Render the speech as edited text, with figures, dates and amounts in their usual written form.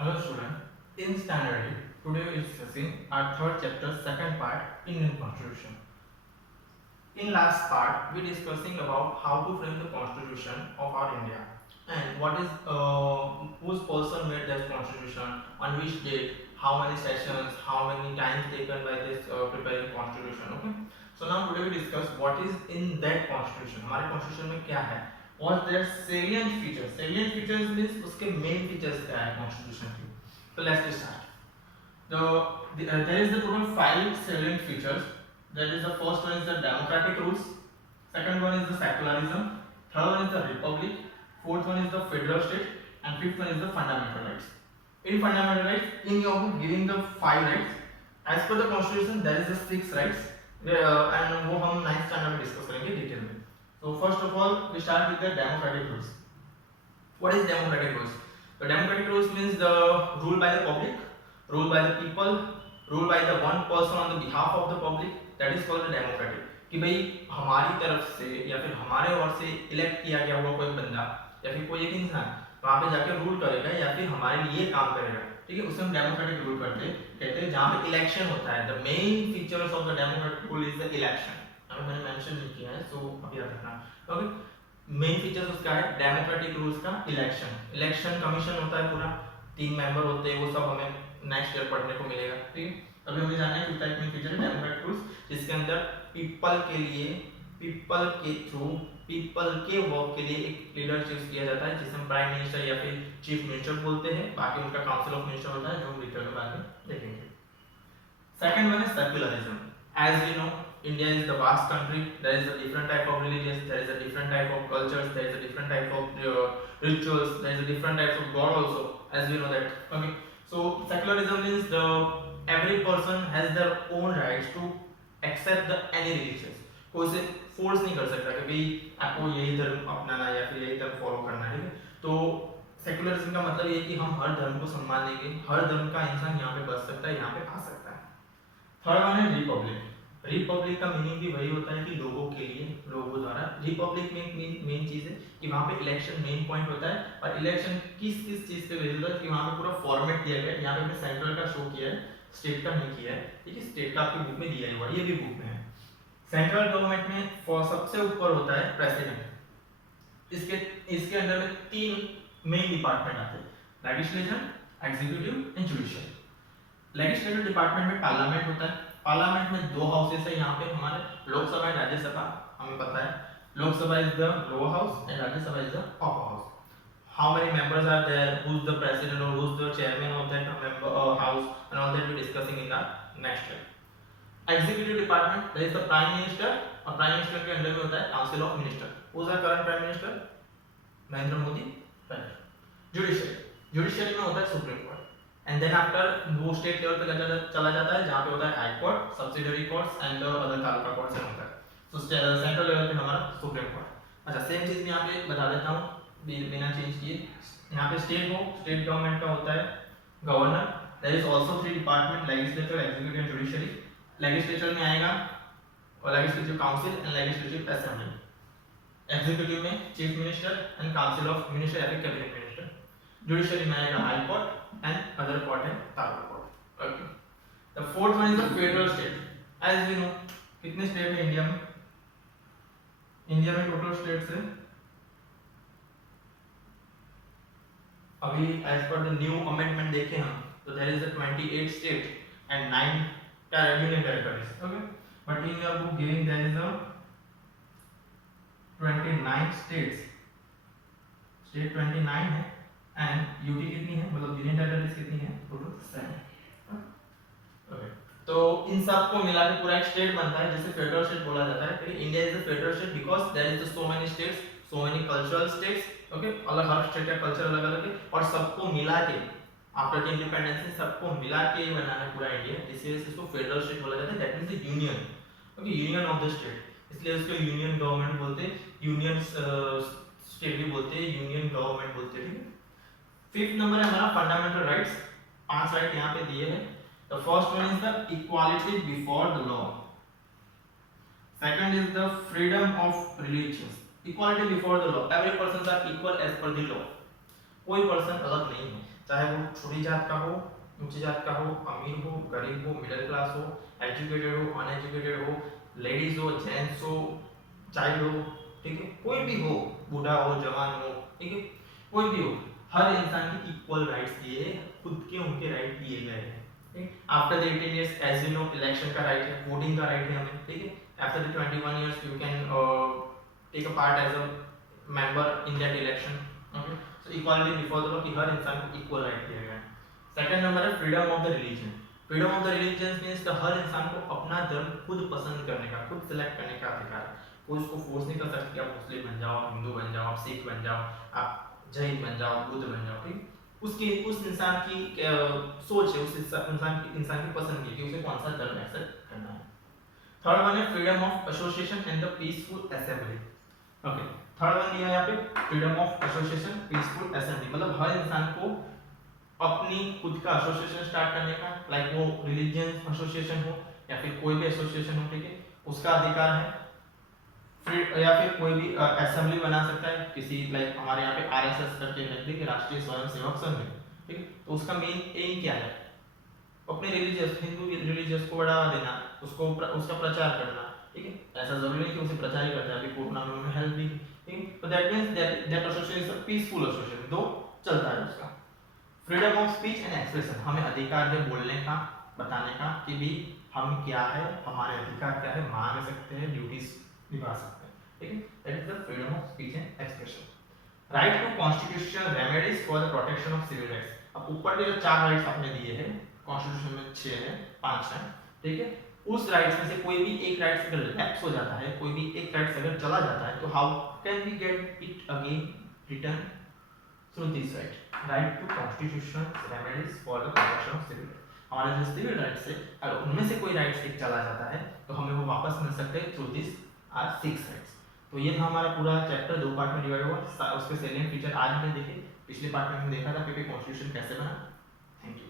Hello student, in standard 8, today we are discussing our third chapter, second part, Indian Constitution. In last part, we discussing about how to frame the constitution of our India and what is whose person made that constitution, on which date, how many sessions, how many times taken by this preparing constitution. Okay. So now today we discuss what is in that constitution. हमारे constitution में क्या है? What their salient features? Salient features means उसके main features क्या है constitution के? So let's start. There is the total 5 salient features. That is, the first one is the democratic rules, second one is the secularism, third one is the republic, fourth one is the federal state, and fifth one is the fundamental rights. In fundamental rights, in your book giving the 5 rights, as per the constitution there is the 6 rights, and वो हम 9th standard में discuss करेंगे detail में. So first of all we start with the democratic rules. What is democratic rules? The democratic rules means the rule by the public, rule by the people, rule by the one person on the behalf of the public. That is called the democratic. कि भाई हमारी तरफ से या फिर हमारे ओर से elect किया गया हुआ कोई बंदा या फिर कोई एक इंसान वहाँ पे जाके रूल करेगा या फिर हमारे लिए काम करेगा, ठीक है, उसे हम डेमोक्रेटिक रूल कहते हैं जहाँ पे इलेक्शन होता है. The main features of the democratic rule is the election. अगर मैंने मेंशन नहीं किया है सो अभी याद रखना. ओके, मेन फीचर्स उसका है डेमोक्रेटिक रूल्स का इलेक्शन. इलेक्शन कमीशन होता है पूरा, 3 मेंबर होते हैं, वो सब हमें नेक्स्ट ईयर पढ़ने को मिलेगा. ठीक है, अभी हमें जानना है किस टाइप में फीचर है डेमोक्रेटिक रूल्स, जिसके अंदर पीपल के लिए, पीपल के थ्रू, पीपल के वर्क के लिए एक लीडर चूज किया जाता है जिसे हम प्राइम मिनिस्टर या फिर चीफ मिनिस्टर बोलते हैं. बाकी उनका काउंसिल ऑफ मिनिस्टर होता है जो हम डिटेल में बाद में देखेंगे. सेकंड वन है secularism. As we know, India is the vast country. There is a different type of religions. There is a different type of cultures. There is a different type of rituals. There is a different types of God also. As we know that. Okay. So secularism means the every person has their own rights to accept the any religions. कोई से force नहीं कर सकता कि भाई आपको यही धर्म अपनाना है या फिर यही धर्म फॉलो करना है. तो सेक्युलरिज्म का मतलब ये कि हम हर धर्म को सम्मान देंगे, हर धर्म का इंसान यहाँ पे बस सकता है, यहाँ पे आ सकता है. थर्ड वन है रिपब्लिक. रिपब्लिक का मीनिंग भी वही होता है कि लोगों के लिए, लोगों द्वारा. रिपब्लिक में मेन चीज है कि वहाँ पे इलेक्शन मेन पॉइंट होता है. और इलेक्शन किस किस चीज पे बेस्ड होता है कि वहाँ पे पूरा फॉर्मेट दिया गया है. यहाँ पे मैंने सेंट्रल का शो किया है, स्टेट का नहीं किया है. ठीक है, स्टेट का आपकी बुक में दिया हुआ है, ये भी बुक में है. सेंट्रल गवर्नमेंट में सबसे ऊपर होता है प्रेसिडेंट. इसके इसके अंडर में 3 मेन डिपार्टमेंट आते हैं, legislature, executive and judicial. Legislative department में पार्लियामेंट होता है. पार्लियामेंट में 2 हाउसेस है यहाँ पे हमारे, लोकसभा एंड राज्यसभा. हमें पता है Lok Sabha is the lower house and Rajya Sabha is the upper house. How many members are there, who's the president or who's the chairman of that member house, and all that we discussing in the next year. Executive department, there is the prime minister, और prime minister के अंदर में होता है council of minister. Who's our current prime minister? Narendra Modi. Judiciary, judiciary में होता है supreme court. And then after वो स्टेट लेवल पे चला जाता है जहाँ पे होता है high court, subsidiary courts and other taluka courts में होता है. तो सेंट्रल लेवल पे हमारा सुप्रीम कोर्ट. अच्छा, सेम चीज मैं यहाँ पे बता देता हूँ बिना चेंज किए. यहाँ पे स्टेट हो, स्टेट गवर्नमेंट का होता है governor. There is also 3 department, legislature, executive and judiciary. Legislature में आएगा और legislative council and legislative assembly. Executive में chief minister and council of minister या फिर कैबिनेट मिनिस्टर. जुडिशरी में आएगा high court and other court and taluka court. Okay. The fourth one is the federal state. As we know, कितने state है India में? India में total states है अभी as per the new amendment देखें हम तो there is a 28 state and 9 union territories. Okay. But in your book giving there is a 29 states. State 29 है एंड यूटी कितनी है, मतलब यूनियन टेरिटरीज कितनी है? टोटल 7. ओके, तो इन सब को मिला के पूरा एक स्टेट बनता है जिसे फेडरल स्टेट बोला जाता है. ठीक है, India is a federal state because there is so many states, so many cultural states. Okay, अलग हर स्टेट का कल्चर अलग अलग है और सबको मिला के आफ्टर द इंडिपेंडेंस सबको मिला के बना है पूरा इंडिया. इसलिए इसको फेडरल स्टेट बोला जाता है. That means the union. Okay, union of the state, इसलिए उसको यूनियन गवर्नमेंट बोलते हैं, यूनियन स्टेट भी बोलते हैं, यूनियन गवर्नमेंट बोलते हैं. ठीक है, फिफ्थ नंबर है हमारा फंडामेंटल राइट्स. 5 राइट यहाँ पे दिए हैं. The first one is the equality before the law. Second is the freedom of religious. Equality before the law, every person are equal as per the law. कोई person अलग नहीं है, चाहे वो छोटी जात का हो, ऊंची जात का हो, अमीर हो, गरीब हो, मिडिल क्लास हो, एजुकेटेड हो, अनएजुकेटेड हो, लेडीज हो, जेंट्स हो, चाइल्ड हो, ठीक है, कोई भी हो, बूढ़ा हो, जवान हो, ठीक है, कोई भी हो, हर इंसान की इक्वल राइट्स दिए हैं, खुद के उनके राइट दिए गए हैं। After the 18 years as you know election का राइट है, वोटिंग का राइट है हमें, ठीक है, after the 21 years you can take a part as a member in that election. Okay, so equality before the law कि हर इंसान को इक्वल राइट दिया गया है। सेकंड नंबर है freedom of the religion. Freedom of the religion means कि हर इंसान को अपना धर्म खुद पसंद करने का, खुद सिलेक्ट करने का अधिकार है। कोई उसको फोर्स नहीं कर सकता कि आप मुस्लिम बन जाओ, आप हिंदू बन जाओ, आप सिख बन जाओ, आप जैन बन जाओ, बुद्ध बन जाओ, ठीक, उसकी उस इंसान की सोच है, उस इंसान की पसंद है कि उसे कौन सा धर्म एक्सेप्ट करना है। थर्ड वन है freedom of association and the peaceful assembly. Okay, third one दिया है यहाँ पे freedom of association, peaceful assembly, मतलब हर इंसान को अपनी खुद का एसोसिएशन स्टार्ट करने का, लाइक वो रिलीजियस एसोसिएशन हो या फिर कोई भी एसोसिएशन हो, ठीक है, उसका अधिकार है। फिर या फिर कोई भी असेंबली बना सकता है किसी, लाइक हमारे यहाँ पे आरएसएस करके है, ठीक है, राष्ट्रीय स्वयंसेवक संघ है, ठीक है, तो उसका मेन एम क्या है, अपने रिलीजियस, हिंदू रिलीजियस को बढ़ावा देना, उसका प्रचार करना, ठीक है, ऐसा जरूरी नहीं कि उसे प्रचार ही करता है, अभी कोरोना में हमें हेल्प भी, ठीक है, तो that means that association is a peaceful association, दो चलता है उसका। Freedom of speech and expression, हमें अधिकार है बोलने का, बताने का कि भी हम क्या है, हमारे अधिकार क्या है, मांग सकते हैं, ड्यूटीज निभा सकते हैं, ठीक है, that is the freedom of speech and expression. Right to constitutional remedies for the protection of civil rights. अब ऊपर के जो 4 राइट्स आपने दिए हैं, कॉन्स्टिट्यूशन में 6 है, 5 है, ठीक है, उस राइट्स में से कोई भी एक राइट्स अगर लैप्स हो जाता है, कोई भी एक राइट्स अगर चला जाता है, तो how can we get it again return through this right to constitutional remedies for the protection of civil rights। हमारे जो सिविल राइट्स है, अगर उनमें से कोई राइट्स एक चला जाता है तो हमें वो वापस मिल सकते हैं थ्रू दिस आर 6 राइट्स। तो ये था हमारा पूरा चैप्टर, 2 पार्ट में डिवाइड हुआ, उसके सैलिएंट फीचर आज हमने देखे, पिछले पार्ट में हमने देखा था कि कॉन्स्टिट्यूशन कैसे बना। Thank you.